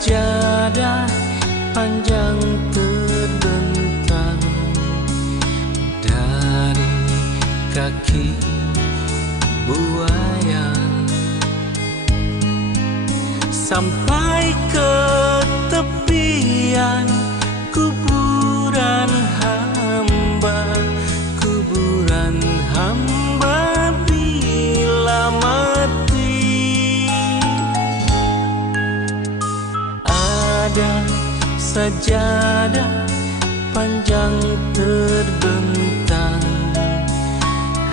sajadah panjang terbentang dari kaki buaya sampai ke tepian kuburan hamba, kuburan hamba bila mati. Ada sajadah panjang terbentang,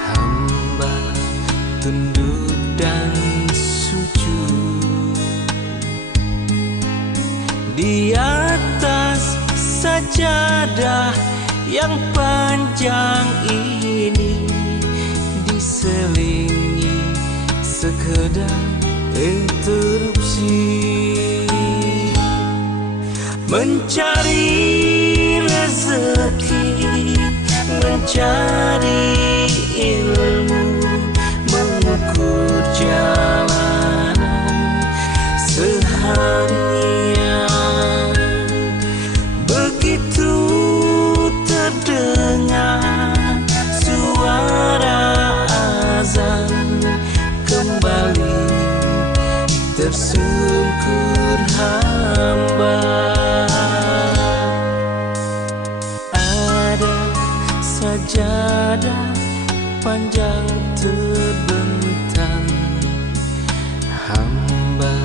hamba tunduk dan sujud. Di atas sajadah yang panjang ini diselingi sekedar interupsi, mencari rezeki, mencari ilmu, mengukur jalanan seharian. Begitu terdengar suara azan, kembali tersungkur hamba. Ada sajadah panjang terbentang, hamba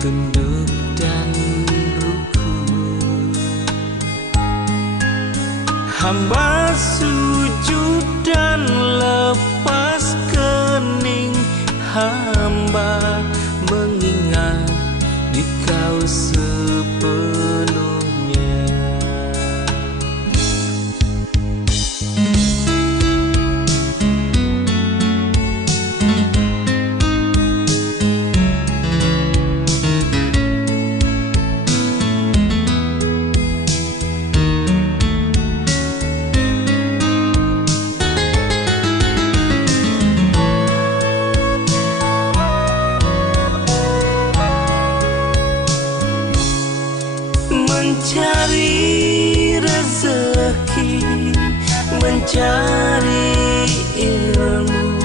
tunduk dan rukuk. Hamba sujud dan lepas kening, hamba mengingat Dikau sepenuhnya. Mencari rezeki, mencari ilmu,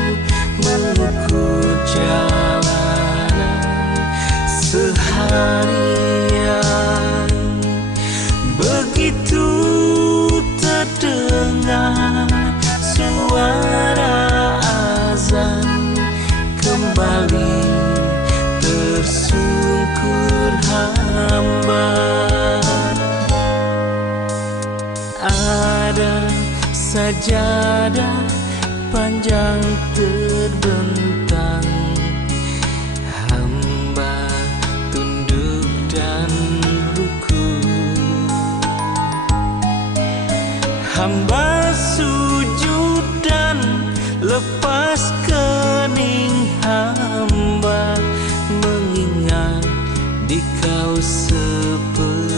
mengukur jalanan seharian. Begitu terdengar suara azan, kembali tersungkur hamba. Ada sajadah panjang terbentang, hamba tunduk dan rukuk. Hamba sujud dan lepas kening, hamba mengingat Dikau sepenuhnya.